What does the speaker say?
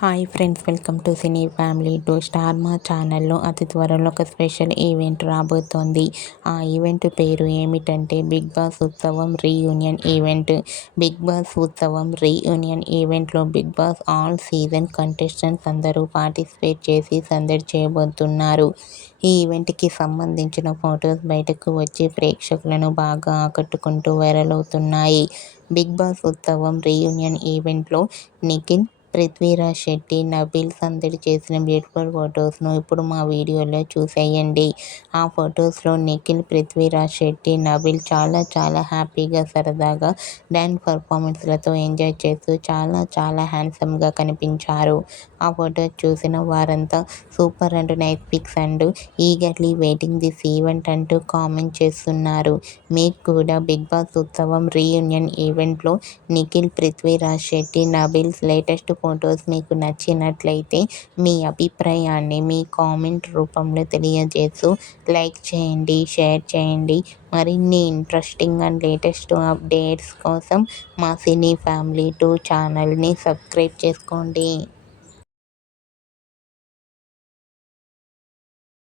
Hi friends, welcome to cine family two. Star మా ఛానల్లో అతి త్వరలో ఒక స్పెషల్ ఈవెంట్ రాబోతోంది. ఆ ఈవెంట్ పేరు ఏమిటంటే బిగ్ బాస్ ఉత్సవం రీయూనియన్ ఈవెంట్. బిగ్ బాస్ ఉత్సవం రీయూనియన్ ఈవెంట్లో Bigg Boss all season contestants అందరూ పార్టిసిపేట్ చేసి సందడి చేయబోతున్నారు. ఈ ఈవెంట్కి సంబంధించిన ఫొటోస్ బయటకు వచ్చి ప్రేక్షకులను బాగా ఆకట్టుకుంటూ వైరల్ అవుతున్నాయి. బిగ్ బాస్ ఉత్సవం రీయూనియన్ ఈవెంట్లో నిఖిల్, పృథ్వీరాజ్ శెట్టి, నబీల్ సందడి చేసిన బ్యూటిఫుల్ ఫొటోస్ను ఇప్పుడు మా వీడియోలో చూసేయండి. ఆ ఫొటోస్లో నిఖిల్, పృథ్వీరాజ్ శెట్టి, నబీల్ చాలా హ్యాపీగా సరదాగా డ్యాన్స్ పర్ఫార్మెన్స్లతో ఎంజాయ్ చేస్తూ చాలా హ్యాండ్సమ్గా కనిపించారు. ఆ ఫొటోస్ చూసిన వారంతా super and nice pics and eagerly waiting this event అంటూ కామెంట్ చేస్తున్నారు. మీకు కూడా బిగ్ బాస్ ఉత్సవం రీయూనియన్ ఈవెంట్లో నిఖిల్, పృథ్వీరాజ్ శెట్టి, నబీల్స్ లేటెస్ట్ ఫొటోస్ మీకు నచ్చినట్లయితే మీ అభిప్రాయాన్ని మీ కామెంట్ రూపంలో తెలియజేస్తూ లైక్ చేయండి, షేర్ చేయండి. మరిన్ని ఇంట్రెస్టింగ్ అండ్ లేటెస్ట్ అప్డేట్స్ కోసం మా సినీ ఫ్యామిలీ 2 ఛానల్ని సబ్స్క్రైబ్ చేసుకోండి.